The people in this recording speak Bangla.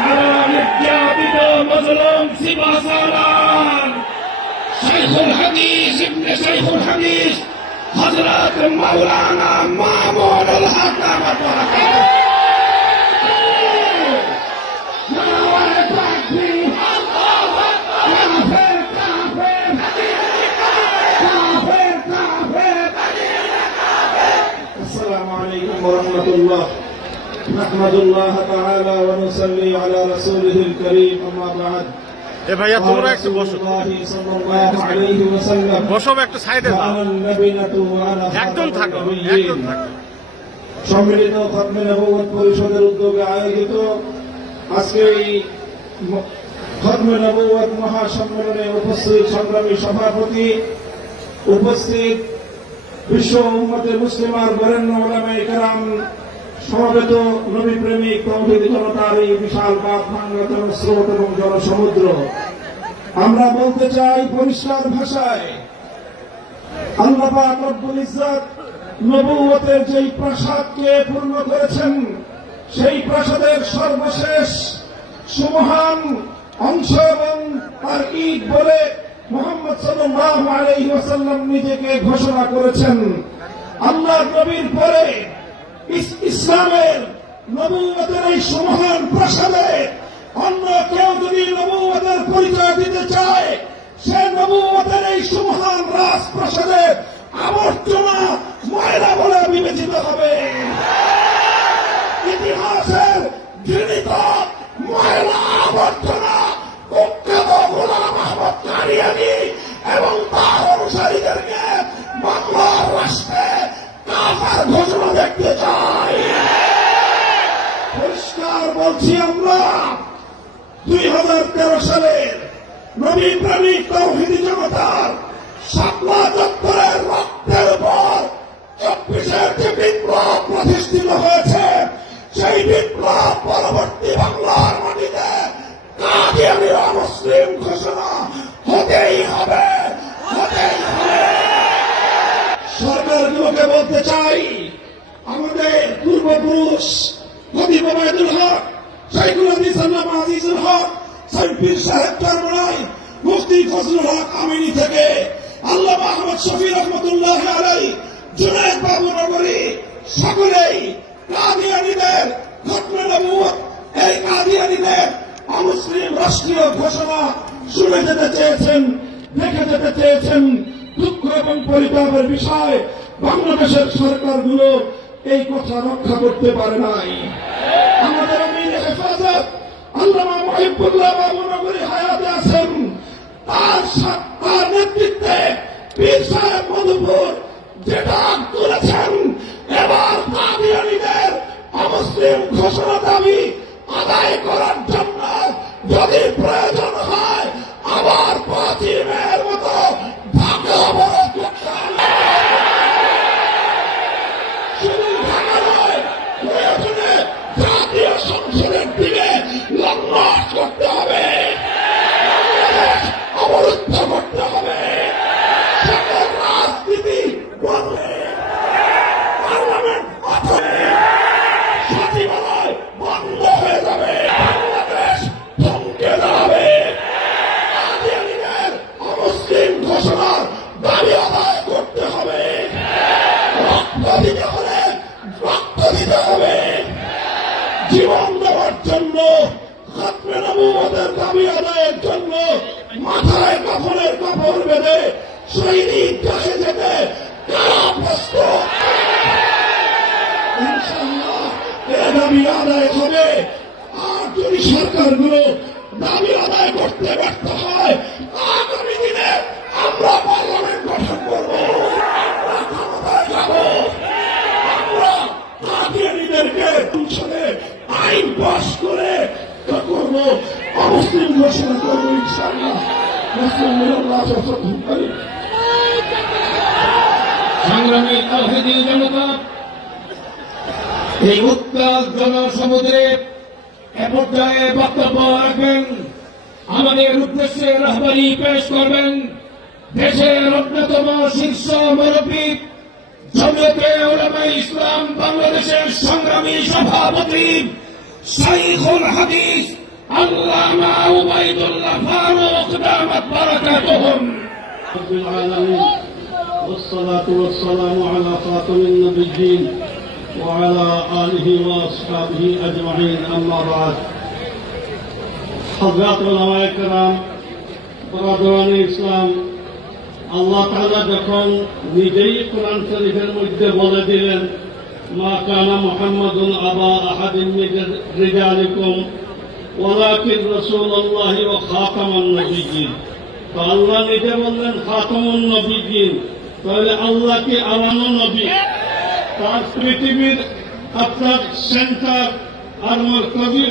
কারণ নির্যাতিত মজলুম সিপাহসালার শাইখুল হাদিস ইবনে শাইখুল হাদিস হযরত মাওলানা মামুনুল হক রহমাতুল্লাহ السلام عليكم ورحمة الله نحمد الله تعالى ونصلي على رسوله الكريم أما بعد এ ভাইয়া তোমরা একটু বসো صلى الله عليه وسلم বসো একটু সাইডে যাও قال النبية وعلى একদম থাকো সম্মিলিত খতমে নবুয়ত পরিষদের উদ্যোগে আয়োজিত আজকে এই খতমে নবুয়ত মহাসম্মেলনে উপস্থিত সংগ্রামী সভাপতি, উপস্থিত বিশ্ব উম্মতে মুসলিমার বরেণ্য উলামায়ে কেরাম, সমবেত নবী প্রেমিক তৌহিদি জনতার এই বিশাল বাদ ভাঙা জনস্রোত এবং জনসমুদ্র, আমরা বলতে চাই পরিষ্কার ভাষায়, আল্লাহ পাক রব্বুল ইজ্জত নবুয়তের যেই প্রাসাদকে পূর্ণ করেছেন, সেই প্রাসাদের সর্বশেষ সুমহান অংশ এবং তার ঈদ বলে মুহাম্মদ সাল্লাল্লাহু আলাইহি ওয়াসাল্লাম নিজেকে ঘোষণা করেছেন। আল্লাহর নবীর পরে ইসলামের নবুয়তের এই সুমহান প্রাসাদে অন্য কেউ যদি নবুয়তের পরিচয় দিতে চায়, সে নবুয়তের এই সুমহান রাজপ্রাসাদে আবর্জনা ময়লা বলে বিবেচিত হবে। ইতিহাসের ঘৃণিত ময়লা আবর্জনা কুখ্যাত গোলাম আহমদ কাদিয়ানী এবং তার অনুসারীদেরকে বাংলার রাষ্ট্রে কাফের ঘোষণা দেখতে চাই। পরিষ্কার বলছি, আমরা 2013 সালের নবী প্রেমিক তৌহিদি জনতার শাপলা চত্বরের রক্তের উপর 24-এর যে বিপ্লব প্রতিষ্ঠিত হয়েছে, সেই বিপ্লব পরবর্তী বাংলার মাটিতে কাদিয়ানী অমুসলিম ঘোষণা হতেই হবে। সরকারগুলোকে বলতে চাই, আমাদের পূর্বপুরুষ খতিব ওবায়দুল হক, শাইখুল হাদিস আল্লামা আজিজুল হক, সাইফির সাহেব চরমনাই, মুফতি ফজলুল হক আমিনী থেকে আল্লামা আহমদ শফি রহমতুল্লাহ আলাইহি, জুনায়েদ বাবু নগরী, সকলেই কাদিয়ানীদের খতমে নবুয়ত, এই কাদিয়ানীদের অমুসলিম রাষ্ট্রীয় ঘোষণা শুনে যেতে চেয়েছেন, দেখে যেতে চেয়েছেন। দুঃখ এবং পরিতাপের বিষয়, বাংলাদেশের সরকারগুলো এই কথা রক্ষা করতে পারে নাই। আমাদের আমির হেফাজত আল্লামা মুহিবুল্লাহ বাবু নগরী হায়াতে আছেন, তার নেতৃত্বে পীর সাহেব মধুপুর যেটা তুলেছেন, এবার কাদিয়ানীদের অমুসলিম ঘোষণা দাবি আদায় করার জন্য যদি প্রয়োজন হয়, আবার 5 মেয়ের মতো ঢাকা অবরোধ করতে হবে। শুধু ঢাকা নয়, প্রয়োজনে জাতীয় সংসদের দিকে লংমার্চ করতে হবে, অবরুদ্ধ করতে হবে, সকল রাজনীতি বন্ধে, পার্লামেন্ট সচিবালয় বন্ধ হয়ে যাবে, বাংলাদেশ থমকে দাঁড়াবে। কাদিয়ানীদের অমুসলিম ঘোষণার দাবি আদায় করতে হবে, রক্ত দিতে হলে রক্ত দিতে হবে, জীবন দেওয়ার জন্য, খতমে নবুয়তের দাবি আদায়ের জন্য মাথায় কাফনের কাপড় বেঁধে শহীদ ঈদগাহে যেতে কারা প্রস্তুত? ইনশাআল্লাহ এ দাবি আদায় হবে। আর যদি সরকারগুলো দাবি আদায় করতে ব্যর্থ হয়, আগামী দিনে আমরা পার্লামেন্ট গঠন করব, আমরা ক্ষমতায় যাব, আমরা কাদিয়ানীদেরকে সংসদে আইন পাস করে করব, অমুসলিম ঘোষণা করব ইনশাআল্লাহ। সংগ্রামী তৌহিদি জনতা, এই উত্তাল জনসমুদ্রে এ পর্যায়ে বক্তব্য রাখবেন, আমাদের উদ্দেশ্যে রাহবারি পেশ করবেন দেশের অন্যতম শীর্ষ মুরব্বী, জমিয়তে উলামায়ে ইসলাম বাংলাদেশের সংগ্রামী সভাপতি শাইখুল হাদিস আল্লামা উবাইদুল্লাহ ফারুক দামাত বারাকাতুহুম। رب العالمين والصلاة والسلام على خاتم النبيين وعلى آله وأصحابه أجمعين أما بعد حضرات علماء الكرام برادران ইসলাম আল্লাহ তাআলা যখন নিজেই কোরআন শরীফের মধ্যে বলে দিলেন মা কানা মুহাম্মাদুন আবা আহাদিন মিন রিজালিকুম ওয়ালাকিন রাসূলুল্লাহি ওয়া খাতামান নবিয়্যিন। তো আল্লাহ নিজে বললেন খাতামুন নবিয়্যিন, তাহলে আল্লাহ কি আমানো নবী? তার পৃথিবীর আপনার সেন্টার আর মরকজি